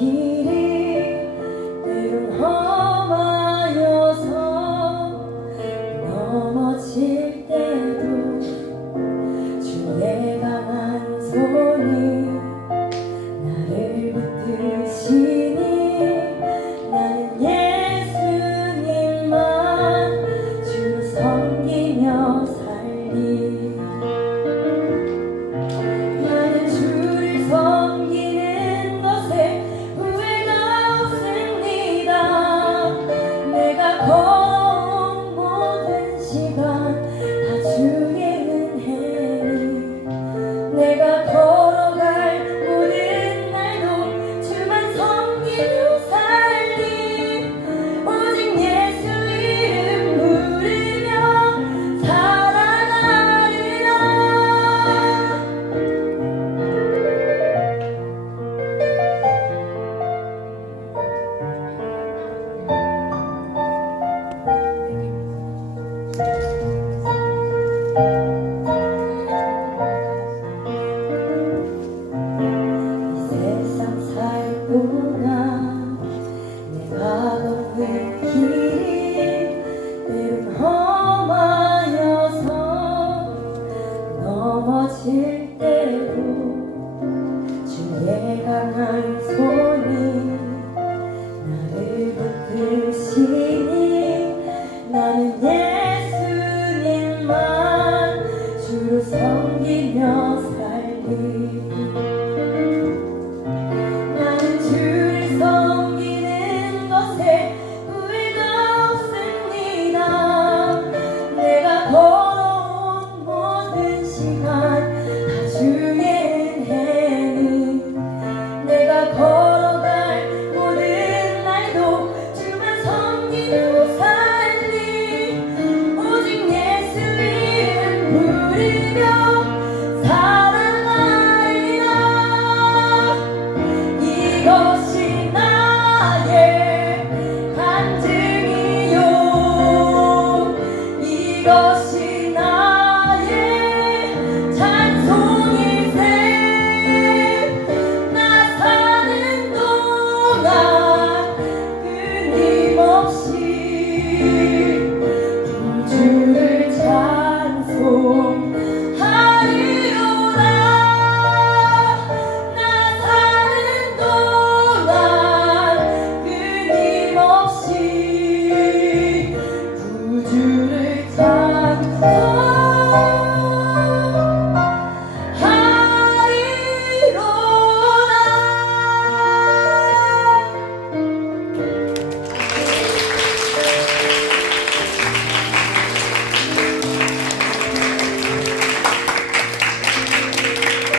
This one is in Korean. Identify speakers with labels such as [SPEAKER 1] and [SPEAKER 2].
[SPEAKER 1] you. 내가 떨어질 때도 주의 강한 손이 나를 붙들 시, 나는 예수님만 주로 섬기며 살리